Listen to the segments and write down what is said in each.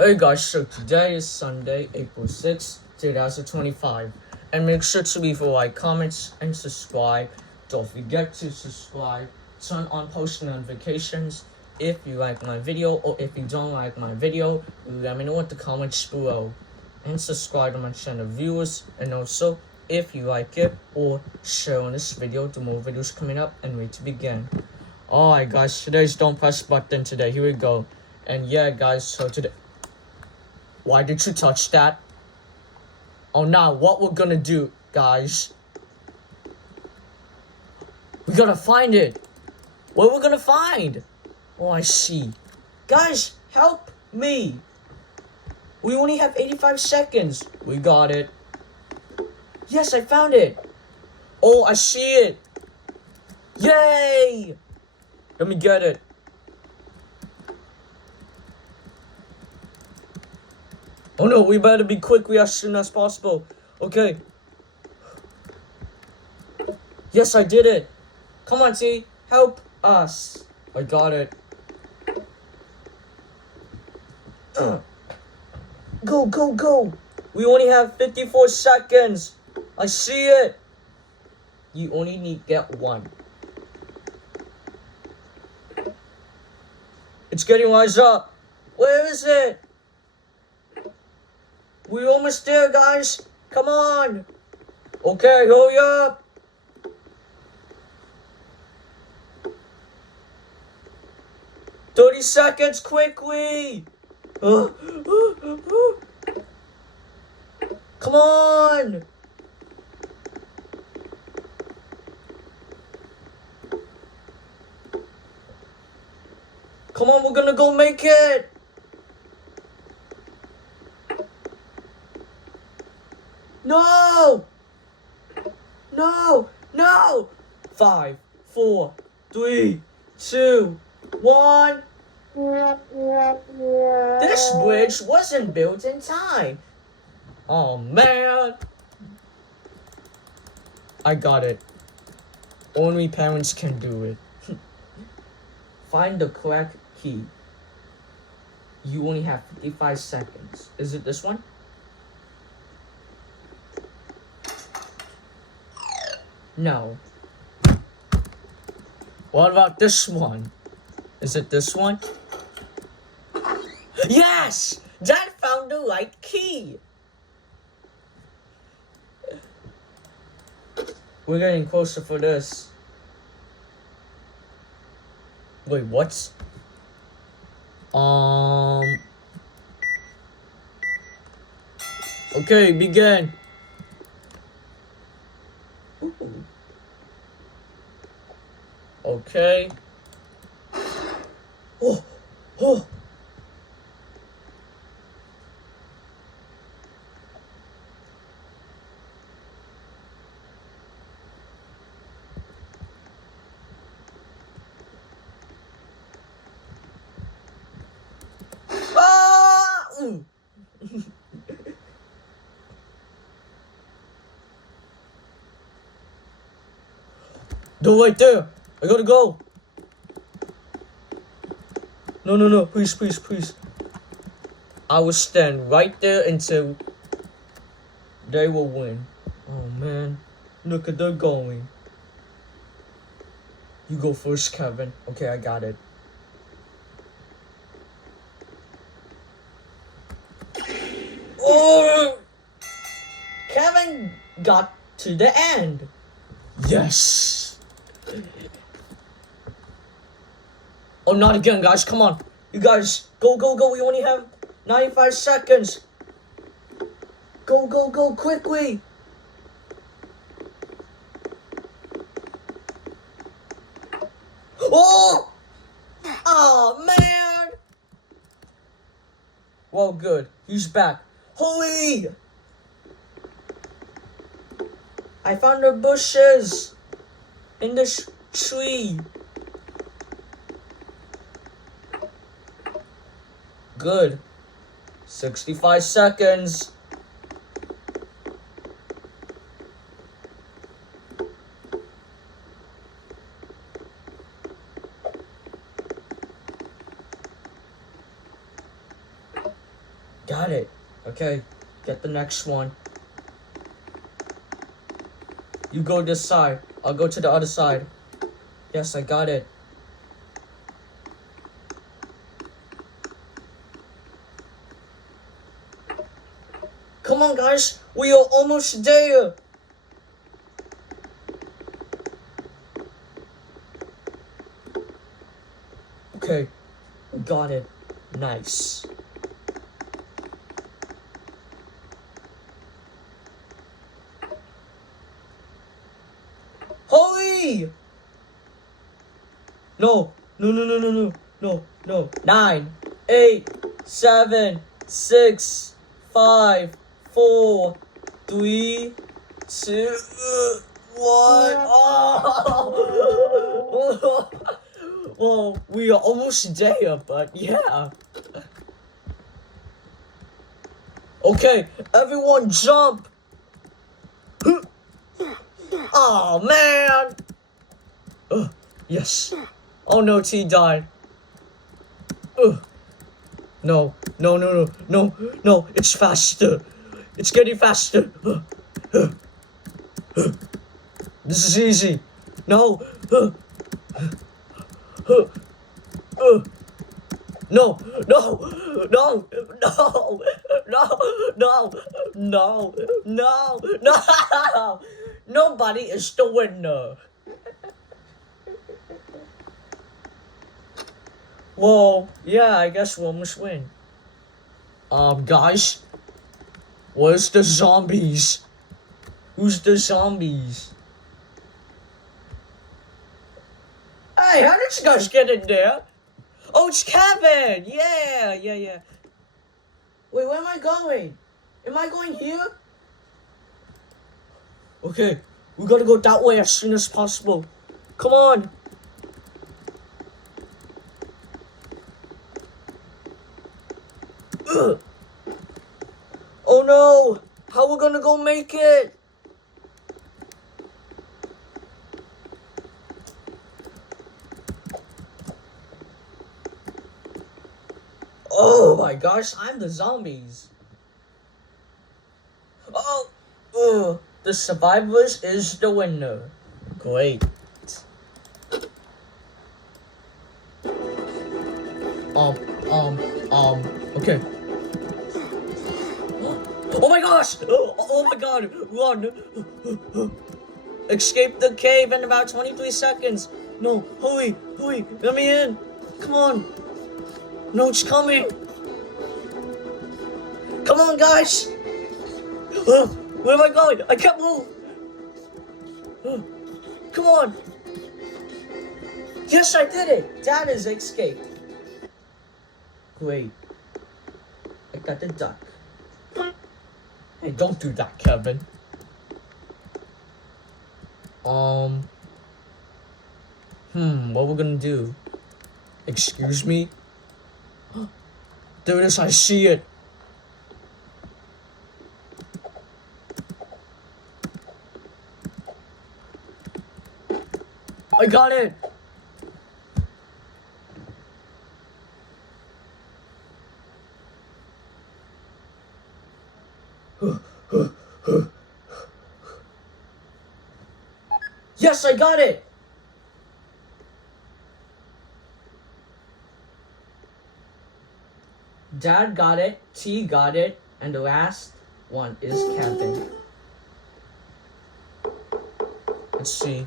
Hey guys, so today is Sunday, April 6th, 2025. And make sure to leave a like, comments, and subscribe. Don't forget to subscribe, turn on post notifications. If you like my video or if you don't like my video, let me know in the comments below. And subscribe to my channel viewers. And also, if you like it or share on this video, the more videos coming up and ready to begin. Alright guys, today's don't press button today. Here we go. And yeah guys, so today... Why did you touch that? Oh, now what we're gonna do, guys? We gotta find it. What we're gonna find? Oh, I see. Guys, help me. We only have 85 seconds. We got it. Yes, I found it. Oh, I see it. Yay! Let me get it. Oh no, we better be quickly as soon as possible. Okay. Yes, I did it. Come on, T. Help us. I got it. Go, go, go. We only have 54 seconds. I see it. You only need to get one. It's getting wise up. Where is it? We're almost there, guys. Come on. Okay, hurry up. Seconds, quickly. Come on. Come on, we're gonna go make it. No! No! No! 5, 4, 3, 2, 1. This bridge wasn't built in time. Oh man. I got it. Only parents can do it. Find the correct key. You only have 55 seconds. Is it this one? No. What about this one? Is it this one? Yes! Dad found the right key! We're getting closer for this. Wait, what? Okay, begin. Ooh. Okay. Oh, oh. Ah! Go right there. I gotta go. No, no, no. Please, please, please. I will stand right there until they will win. Oh, man. Look at they're going. You go first, Kevin. Okay, I got it. Oh! Kevin got to the end. Yes. Oh, not again, guys. Come on. You guys, go, go, go. We only have 95 seconds. Go, go, go, quickly. Oh! Oh, man. Well, good. He's back. Holy! I found the bushes in this tree. Good. 65 seconds. Got it. Okay, get the next one. You go this side. I'll go to the other side. Yes, I got it. Come on, guys. We are almost there. Okay, we got it. Nice. Hurry! No. 9, 8, 7, 6, 5, 4, 3, 2, 1. Oh! Well, we are almost there, but yeah. Okay, everyone jump! Oh man! Yes. Oh no, T died. No, it's faster. It's getting faster. This is easy. No. No. Nobody is the winner. Well, yeah, I guess one must win. Guys, where's the zombies? Who's the zombies? Hey, how did you guys get in there? Oh, it's Kevin! Yeah. Wait, where am I going? Am I going here? Okay, we gotta go that way as soon as possible. Come on. Oh no! How we gonna go make it? Oh my gosh, I'm the zombies. The survivors is the winner. Great. Okay. Oh my gosh! Oh my god! Run! Escape the cave in about 23 seconds. No, hurry! Let me in. Come on. No, it's coming. Come on, guys. Where am I going? I can't move. Come on. Yes, I did it. That is escape. Great. I got the duck. Hey, don't do that, Kevin. What we're gonna do? Excuse me? There it is, I see it. I got it. Yes, I got it. Dad got it, T got it, and the last one is Kevin. Let's see.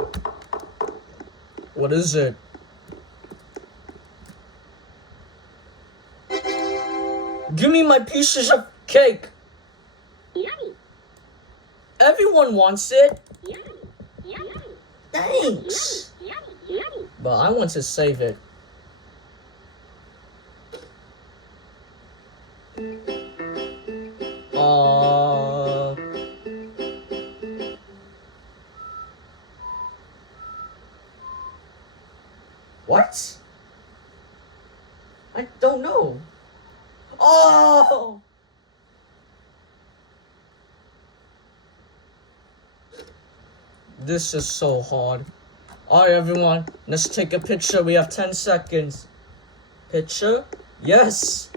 What is it? Give me my pieces of cake. Yummy. Everyone wants it. Yummy. Thanks. Yummy. But I want to save it. What? I don't know. Oh! This is so hard. Alright, everyone. Let's take a picture. We have 10 seconds. Picture? Yes!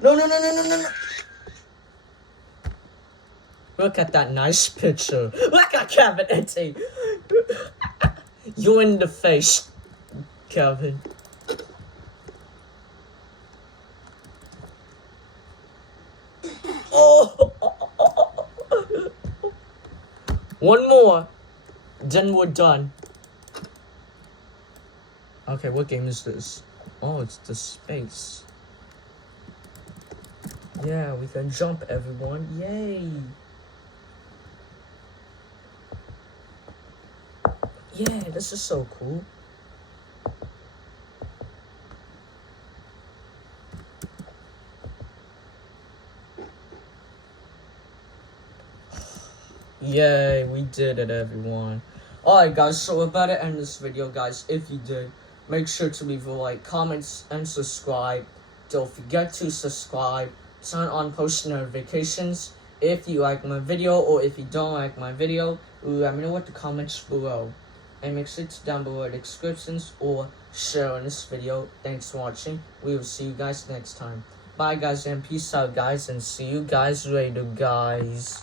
No, no, no, no, no, no, no. Look at that nice picture. Look at Kevin Etty. You in the face, Kevin. Oh! One more. Then we're done. Okay, what game is this? Oh, it's the space. Yeah, we can jump, everyone. Yay! Yeah, this is so cool. Yay, we did it, everyone. Alright, guys, so we're about to end this video, guys. If you did, make sure to leave a like, comments, and subscribe. Don't forget to subscribe. Turn on post notifications. If you like my video, or if you don't like my video, let me know in the comments below. And make sure to down below the descriptions or share on this video. Thanks for watching. We will see you guys next time. Bye, guys, and peace out, guys, and see you guys later, guys.